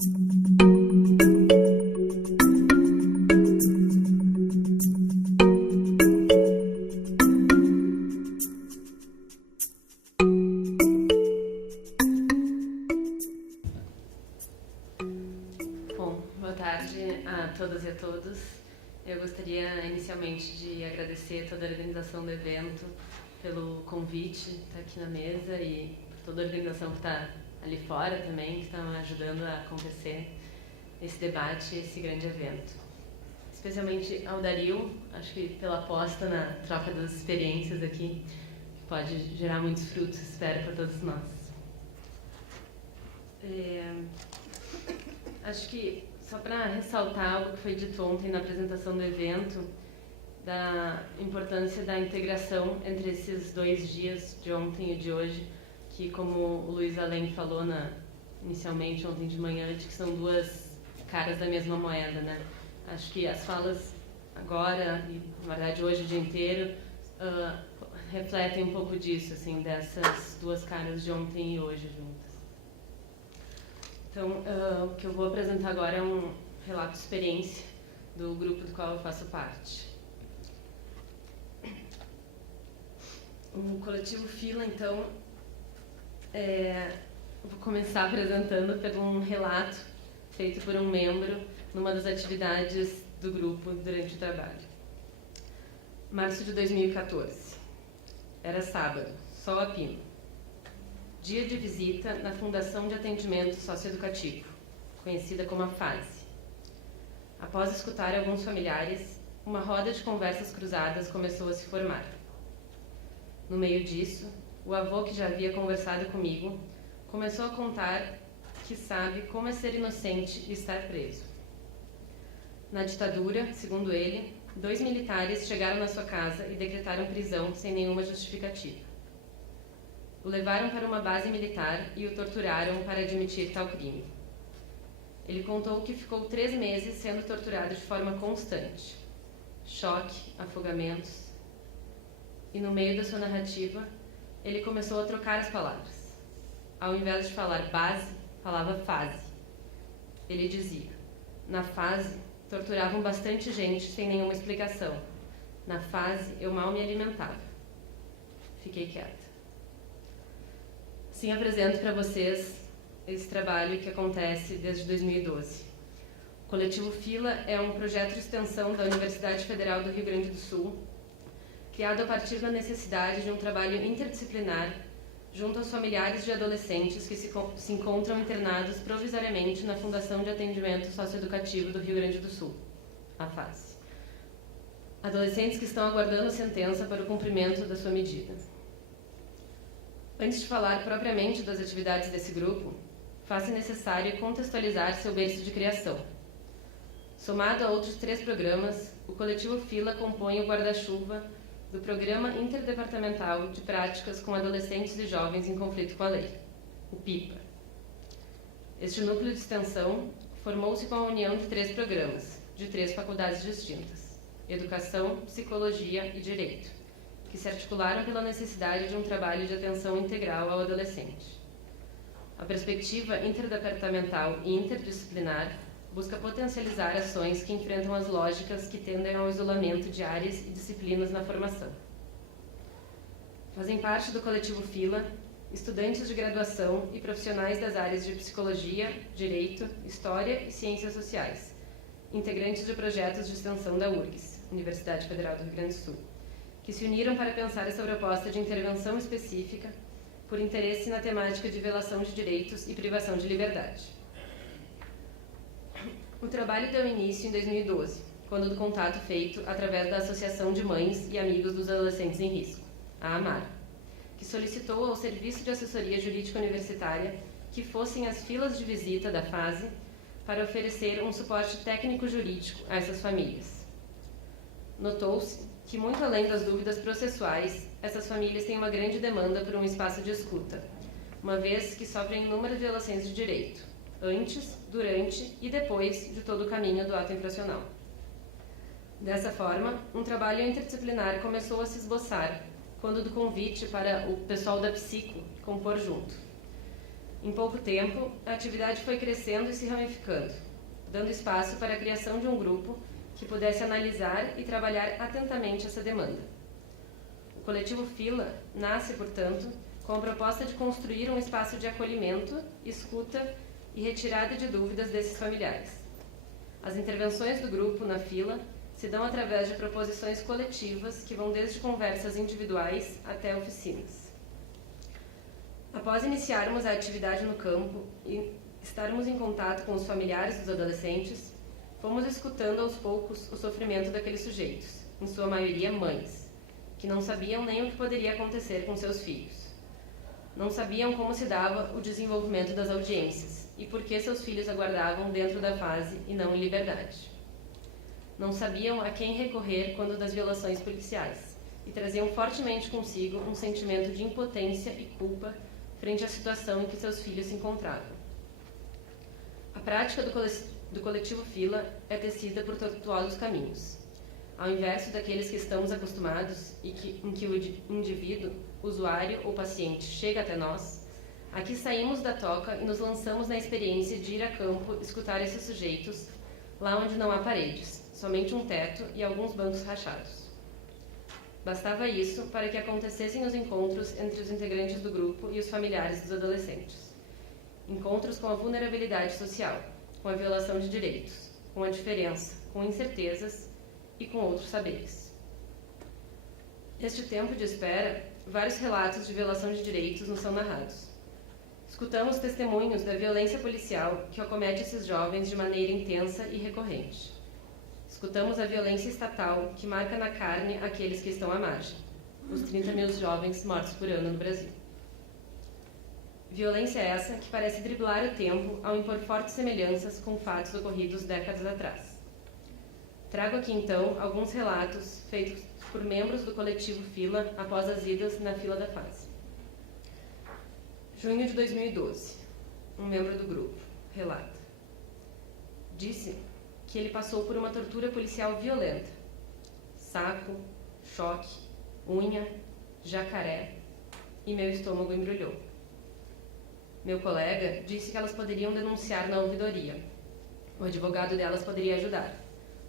Bom, boa tarde a todas e a todos. Eu gostaria inicialmente de agradecer toda a organização do evento pelo convite, estar aqui na mesa, e por toda a organização que está ali fora também, que está ajudando a acontecer esse debate, esse grande evento. Especialmente ao Dario, acho que pela aposta na troca das experiências aqui, que pode gerar muitos frutos, espero, para todos nós. Acho que, só para ressaltar algo que foi dito ontem na apresentação do evento, da importância da integração entre esses 2 dias, de ontem e de hoje, que, como o Luiz Além falou inicialmente, ontem de manhã, de que são 2 caras da mesma moeda, né? Acho que as falas agora, e na verdade hoje o dia inteiro, refletem um pouco disso, assim, dessas 2 caras de ontem e hoje juntas. Então, o que eu vou apresentar agora é um relato de experiência do grupo do qual eu faço parte. O coletivo Fila, então, vou começar apresentando por um relato feito por um membro numa das atividades do grupo durante o trabalho. Março de 2014. Era sábado, sol a pino. Dia de visita na Fundação de Atendimento Socioeducativo, conhecida como a FASE. Após escutar alguns familiares, uma roda de conversas cruzadas começou a se formar. No meio disso, o avô, que já havia conversado comigo, começou a contar que sabe como é ser inocente e estar preso. Na ditadura, segundo ele, 2 militares chegaram na sua casa e decretaram prisão sem nenhuma justificativa. O levaram para uma base militar e o torturaram para admitir tal crime. Ele contou que ficou 3 meses sendo torturado de forma constante. Choque, afogamentos. E no meio da sua narrativa, ele começou a trocar as palavras. Ao invés de falar base, falava fase. Ele dizia: na fase, torturavam bastante gente sem nenhuma explicação. Na fase, eu mal me alimentava. Fiquei quieta. Sim, apresento para vocês esse trabalho que acontece desde 2012. O Coletivo Fila é um projeto de extensão da Universidade Federal do Rio Grande do Sul, criado a partir da necessidade de um trabalho interdisciplinar junto aos familiares de adolescentes que se encontram internados provisoriamente na Fundação de Atendimento Socioeducativo do Rio Grande do Sul, a FASE. Adolescentes que estão aguardando a sentença para o cumprimento da sua medida. Antes de falar propriamente das atividades desse grupo, faz-se necessário contextualizar seu berço de criação. Somado a outros 3 programas, o Coletivo Fila compõe o guarda-chuva do Programa Interdepartamental de Práticas com Adolescentes e Jovens em Conflito com a Lei, o PIPA. Este núcleo de extensão formou-se com a união de 3 programas, de 3 faculdades distintas: Educação, Psicologia e Direito, que se articularam pela necessidade de um trabalho de atenção integral ao adolescente. A perspectiva interdepartamental e interdisciplinar busca potencializar ações que enfrentam as lógicas que tendem ao isolamento de áreas e disciplinas na formação. Fazem parte do Coletivo Fila estudantes de graduação e profissionais das áreas de Psicologia, Direito, História e Ciências Sociais, integrantes de projetos de extensão da URGS, Universidade Federal do Rio Grande do Sul, que se uniram para pensar essa proposta de intervenção específica por interesse na temática de violação de direitos e privação de liberdade. O trabalho deu início em 2012, quando do contato feito através da Associação de Mães e Amigos dos Adolescentes em Risco, a AMAR, que solicitou ao Serviço de Assessoria Jurídica Universitária que fossem as filas de visita da FASE para oferecer um suporte técnico-jurídico a essas famílias. Notou-se que, muito além das dúvidas processuais, essas famílias têm uma grande demanda por um espaço de escuta, uma vez que sofrem inúmeras violações de direito, antes, durante e depois de todo o caminho do ato infracional. Dessa forma, um trabalho interdisciplinar começou a se esboçar, quando do convite para o pessoal da Psico compor junto. Em pouco tempo, a atividade foi crescendo e se ramificando, dando espaço para a criação de um grupo que pudesse analisar e trabalhar atentamente essa demanda. O coletivo Fila nasce, portanto, com a proposta de construir um espaço de acolhimento, escuta e retirada de dúvidas desses familiares. As intervenções do grupo na Fila se dão através de proposições coletivas que vão desde conversas individuais até oficinas. Após iniciarmos a atividade no campo e estarmos em contato com os familiares dos adolescentes, fomos escutando aos poucos o sofrimento daqueles sujeitos, em sua maioria mães, que não sabiam nem o que poderia acontecer com seus filhos. Não sabiam como se dava o desenvolvimento das audiências e por que seus filhos aguardavam dentro da fase e não em liberdade. Não sabiam a quem recorrer quando das violações policiais e traziam fortemente consigo um sentimento de impotência e culpa frente à situação em que seus filhos se encontravam. A prática do coletivo Fila é tecida por tortuosos caminhos. Ao inverso daqueles que estamos acostumados em que o indivíduo, usuário ou paciente chega até nós, aqui saímos da toca e nos lançamos na experiência de ir a campo escutar esses sujeitos lá onde não há paredes, somente um teto e alguns bancos rachados. Bastava isso para que acontecessem os encontros entre os integrantes do grupo e os familiares dos adolescentes. Encontros com a vulnerabilidade social, com a violação de direitos, com a diferença, com incertezas e com outros saberes. Neste tempo de espera, vários relatos de violação de direitos nos são narrados. Escutamos testemunhos da violência policial que acomete esses jovens de maneira intensa e recorrente. Escutamos a violência estatal que marca na carne aqueles que estão à margem, os 30 mil jovens mortos por ano no Brasil. Violência essa que parece driblar o tempo ao impor fortes semelhanças com fatos ocorridos décadas atrás. Trago aqui então alguns relatos feitos por membros do coletivo Fila após as idas na fila da fase. Junho de 2012. Um membro do grupo relata. Disse que ele passou por uma tortura policial violenta. Saco, choque, unha, jacaré e meu estômago embrulhou. Meu colega disse que elas poderiam denunciar na ouvidoria. O advogado delas poderia ajudar,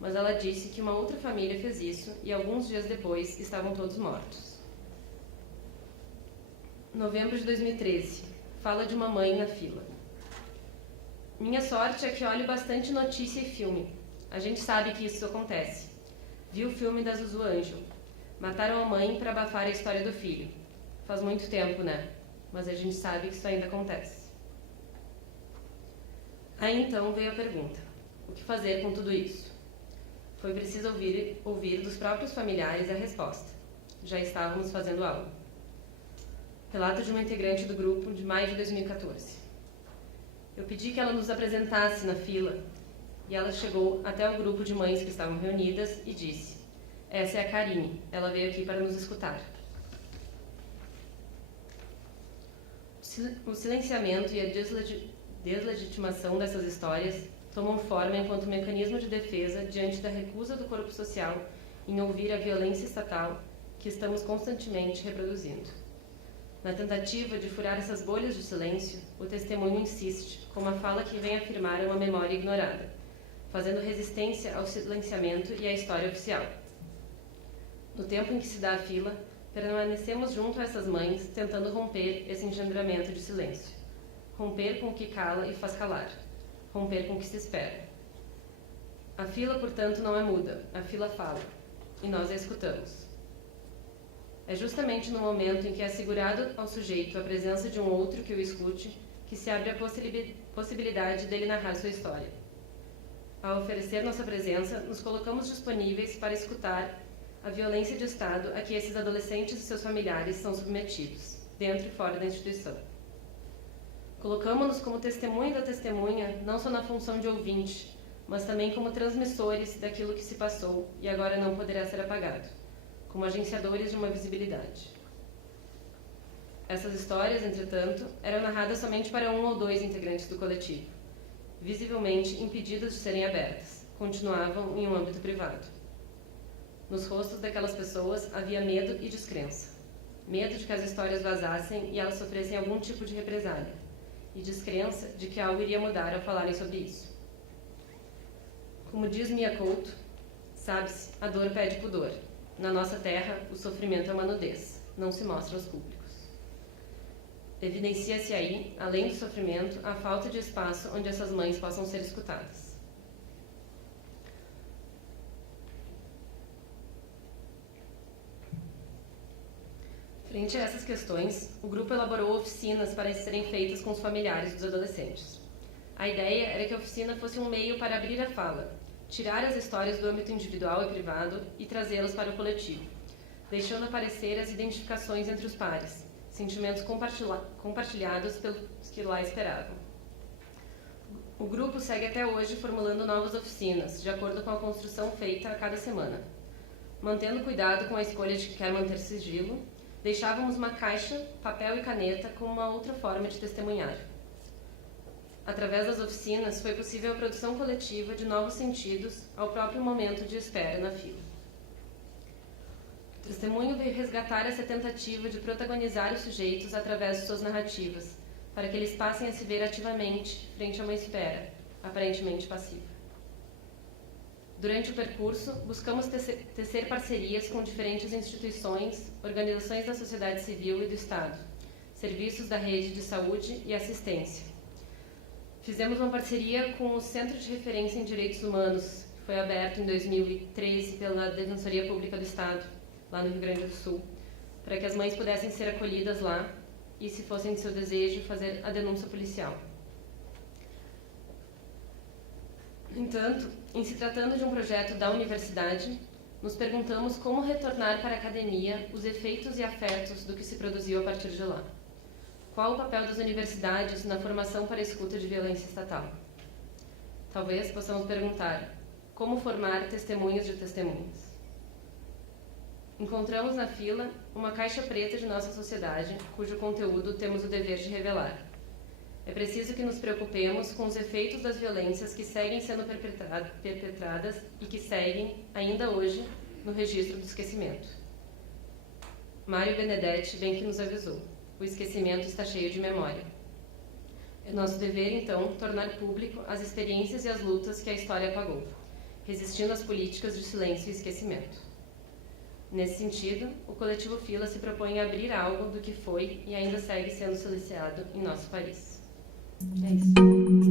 mas ela disse que uma outra família fez isso e alguns dias depois estavam todos mortos. Novembro de 2013. Fala de uma mãe na fila. Minha sorte é que olho bastante notícia e filme. A gente sabe que isso acontece. Vi o filme da Zuzu Anjo. Mataram a mãe para abafar a história do filho. Faz muito tempo, né? Mas a gente sabe que isso ainda acontece. Aí então veio a pergunta: o que fazer com tudo isso? Foi preciso ouvir dos próprios familiares a resposta. Já estávamos fazendo aula. Relato de uma integrante do grupo de maio de 2014. Eu pedi que ela nos apresentasse na fila e ela chegou até o grupo de mães que estavam reunidas e disse: essa é a Karine, ela veio aqui para nos escutar. O silenciamento e a deslegitimação dessas histórias tomam forma enquanto mecanismo de defesa diante da recusa do corpo social em ouvir a violência estatal que estamos constantemente reproduzindo. Na tentativa de furar essas bolhas de silêncio, o testemunho insiste com uma fala que vem afirmar uma memória ignorada, fazendo resistência ao silenciamento e à história oficial. No tempo em que se dá a fila, permanecemos junto a essas mães, tentando romper esse engendramento de silêncio. Romper com o que cala e faz calar. Romper com o que se espera. A fila, portanto, não é muda, a fila fala, e nós a escutamos. É justamente no momento em que é assegurado ao sujeito a presença de um outro que o escute, que se abre a possibilidade dele narrar sua história. Ao oferecer nossa presença, nos colocamos disponíveis para escutar a violência de Estado a que esses adolescentes e seus familiares são submetidos, dentro e fora da instituição. Colocamos-nos como testemunha da testemunha, não só na função de ouvinte, mas também como transmissores daquilo que se passou e agora não poderá ser apagado, como agenciadores de uma visibilidade. Essas histórias, entretanto, eram narradas somente para um ou dois integrantes do coletivo. Visivelmente impedidas de serem abertas, continuavam em um âmbito privado. Nos rostos daquelas pessoas havia medo e descrença. Medo de que as histórias vazassem e elas sofressem algum tipo de represália. e descrença de que algo iria mudar ao falarem sobre isso. Como diz Mia Couto, sabe-se, a dor pede pudor. Na nossa terra, o sofrimento é uma nudez, não se mostra aos públicos. Evidencia-se aí, além do sofrimento, a falta de espaço onde essas mães possam ser escutadas. Frente a essas questões, o grupo elaborou oficinas para serem feitas com os familiares dos adolescentes. A ideia era que a oficina fosse um meio para abrir a fala, tirar as histórias do âmbito individual e privado e trazê-las para o coletivo, deixando aparecer as identificações entre os pares, sentimentos compartilhados pelos que lá esperavam. O grupo segue até hoje formulando novas oficinas, de acordo com a construção feita a cada semana. Mantendo cuidado com a escolha de que quer manter sigilo, deixávamos uma caixa, papel e caneta como uma outra forma de testemunhar. Através das oficinas, foi possível a produção coletiva de novos sentidos ao próprio momento de espera na fila. O testemunho veio resgatar essa tentativa de protagonizar os sujeitos através de suas narrativas, para que eles passem a se ver ativamente frente a uma espera, aparentemente passiva. Durante o percurso, buscamos tecer parcerias com diferentes instituições, organizações da sociedade civil e do Estado, serviços da rede de saúde e assistência. Fizemos uma parceria com o Centro de Referência em Direitos Humanos, que foi aberto em 2013 pela Defensoria Pública do Estado, lá no Rio Grande do Sul, para que as mães pudessem ser acolhidas lá e, se fossem de seu desejo, fazer a denúncia policial. No entanto, em se tratando de um projeto da universidade, nos perguntamos como retornar para a academia os efeitos e afetos do que se produziu a partir de lá. Qual o papel das universidades na formação para a escuta de violência estatal? Talvez possamos perguntar, como formar testemunhas de testemunhas? Encontramos na fila uma caixa preta de nossa sociedade, cujo conteúdo temos o dever de revelar. É preciso que nos preocupemos com os efeitos das violências que seguem sendo perpetradas e que seguem, ainda hoje, no registro do esquecimento. Mário Benedetti bem que nos avisou. O esquecimento está cheio de memória. É nosso dever, então, tornar público as experiências e as lutas que a história apagou, resistindo às políticas de silêncio e esquecimento. Nesse sentido, o coletivo Fila se propõe a abrir algo do que foi e ainda segue sendo silenciado em nosso país. É isso.